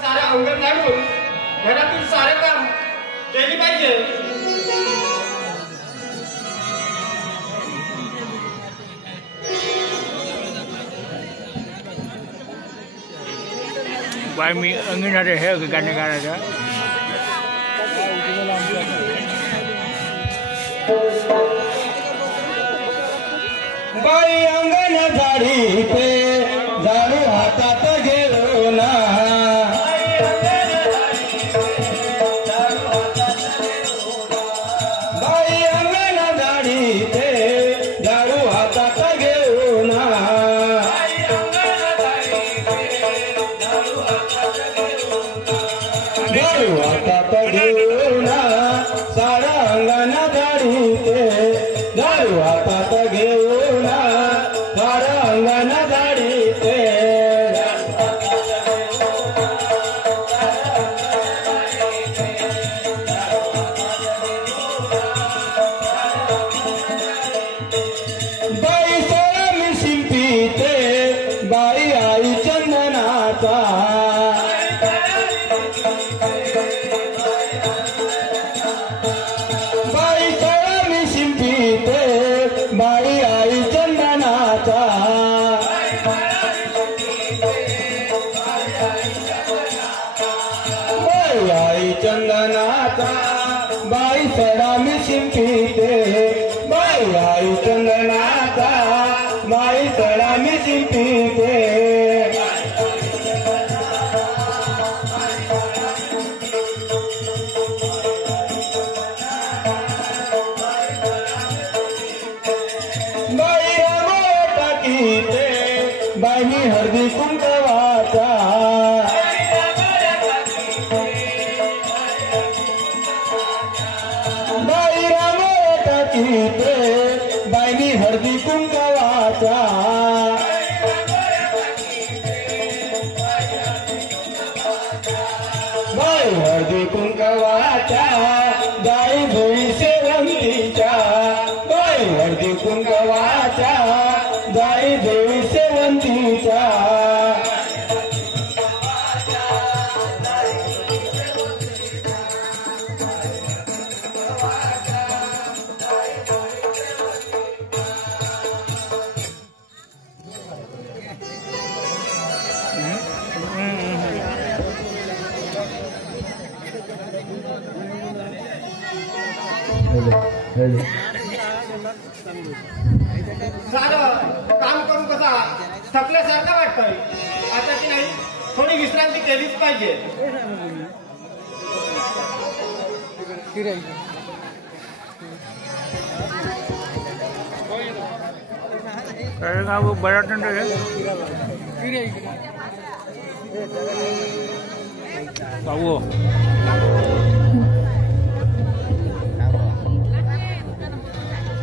सारे अंगण झाडून घरातील सारे काम केली पाहिजे। बाय मी अंगणात हे गाणे गाण्याचं बाई अंगण झाडी पे झाडू हातात घेऊन बाई अंगण झाडी पे झाडू हातात घेऊन झाडू हातात घेऊन सारा अंगण झाडी पे झाडू हातात घेऊन सारा अंगण झाडी पे बाई सोळा मी शिंपीते बाई आई चंदनाचा बाई सोळा मी शिंपीते बाई आई चंदनाचा बाई आई चंदनाचा बाई सडा मी शिंपीते बाई आई चंदनाचा बाई सडा मी शिंपीते बाई रांगोळ्या टाकीते बाई मी हळदी कुंकवाचा बाई रांगोळ्या टाकीते बाई मी हळदी कुंकवाचा बाई हळदी कुंकवाचा बाई भोई शेवंतीच्या बाई हळदी कुंकवाचा बाई भोई शेवंतीच्या सारं काम करून कसा थकल्यासारखं वाटतंय आता की नाही थोडी विश्रांती केलीच पाहिजे। बराच पाहू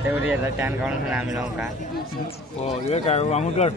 तेवढी याचा छान काढून आम्ही लावून का हो ये काय आम्ही कर